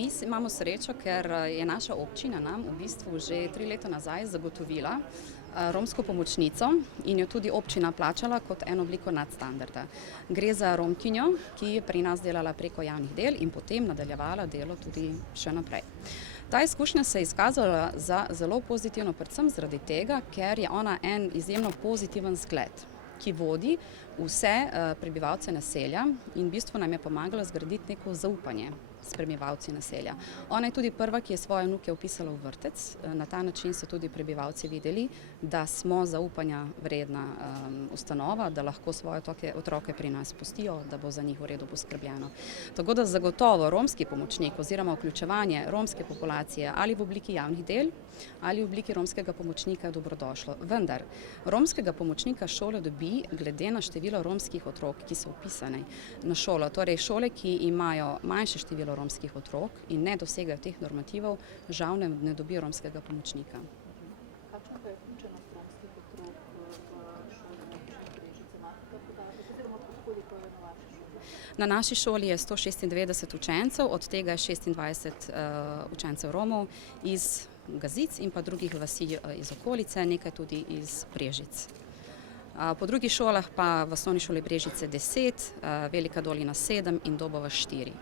Mi imamo srečo, ker je naša občina nam v bistvu že 3 leta nazaj zagotovila romsko pomočnico in jo tudi občina plačala kot eno obliko nadstandarda. Gre za Romkinjo, ki je pri nas delala preko javnih del in potem nadaljevala delo tudi še naprej. Ta izkušnja se je izkazala za zelo pozitivno, predvsem zaradi tega, ker je ona en izjemno pozitiven zgled, ki vodi vse prebivalce naselja in v bistvu nam je pomagala zgraditi neko zaupanje s prebivalci naselja. Ona je tudi prva, ki je svoje vnuke vpisala v vrtec. Na ta način so tudi prebivalci videli, da smo zaupanja vredna ustanova, da lahko svoje otroke pri nas pustijo, da bo za njih v redu poskrbljeno. Tako da zagotovo romski pomočnik oziroma vključevanje romske populacije ali v obliki javnih del ali v obliki romskega pomočnika je dobrodošlo. Vendar romskega pomočnika šola dobi glede na število romskih otrok, ki so vpisane na šolo. Torej šole, ki imajo manjše število romskih otrok in ne dosegajo teh normativov, žal ne dobijo romskega pomočnika. Kakšna pa je vključenost romskih otrok v šole na občini Brežice? Imate ta podatek oziroma koliko je na vaši šoli? Na naši šoli je 196 učencev, od tega je 26 učencev Romov iz Gazic in pa drugih vasi iz okolice, nekaj tudi iz Brežic. Po drugih šolah pa v osnovni šoli Brežice 10, Velika Dolina 7 in Dobova 4.